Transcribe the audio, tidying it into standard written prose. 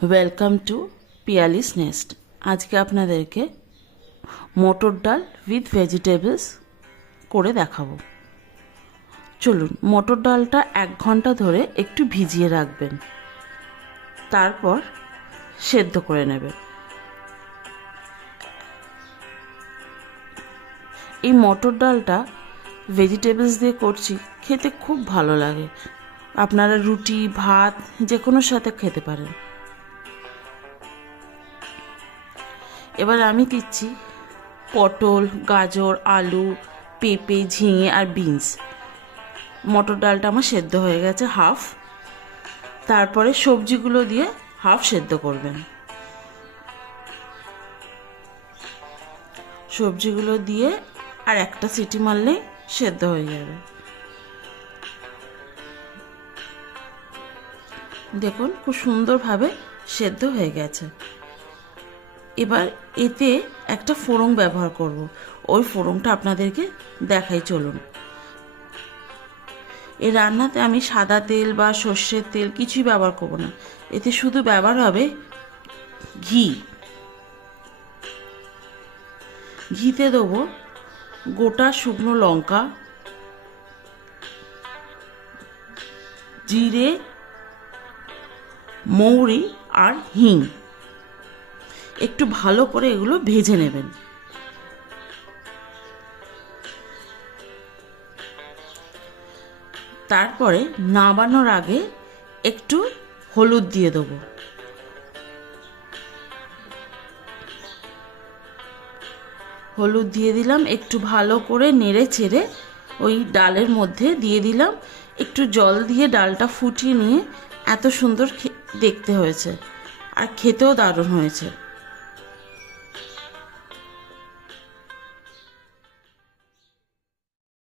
Welcome to Piyali's nest. আজকে আপনাদেরকে মটর ডাল উইথ ভেজিটেবলস করে দেখাবো। চলুন, মটর ডালটা 1 ঘন্টা ধরে একটু ভিজিয়ে রাখবেন, তারপর সেদ্ধ করে নেবেন। এই মটর ডালটা ভেজিটেবলস দিয়ে করছি, খেতে খুব ভালো লাগে। আপনারা রুটি, ভাত যে কোনোর সাথে খেতে পারেন। এবার আমি দিচ্ছি পটল, গাজর, আলু, পেঁপে, ঝিঙে আর বিনস। মটর ডালটা আমার সেদ্ধ হয়ে গেছে হাফ। তারপরে সবজিগুলো দিয়ে হাফ সেদ্ধ করবেন। সবজিগুলো দিয়ে আর একটা সিটি মারলেই সেদ্ধ হয়ে যাবে। দেখুন, খুব সুন্দরভাবে সেদ্ধ হয়ে গেছে। এবার এতে একটা ফোড়ন ব্যবহার করব। ওই ফোড়নটা আপনাদেরকে দেখাই, চলুন। এই রান্নাতে আমি সাদা তেল বা সর্ষের তেল কিছুই ব্যবহার করব না। এতে শুধু ব্যবহার হবে ঘি। ঘিতে দেবো গোটা শুকনো লঙ্কা, জিরে, মৌরি আর হিং। একটু ভালো করে এগুলো ভেজে নেবেন। তারপরে নামানোর আগে একটু হলুদ দিয়ে দেবো। হলুদ দিয়ে দিলাম, একটু ভালো করে নেড়ে চেড়ে ওই ডালের মধ্যে দিয়ে দিলাম। একটু জল দিয়ে ডালটা ফুটিয়ে নিয়ে এত সুন্দর দেখতে হয়েছে, আর খেতেও দারুণ হয়েছে।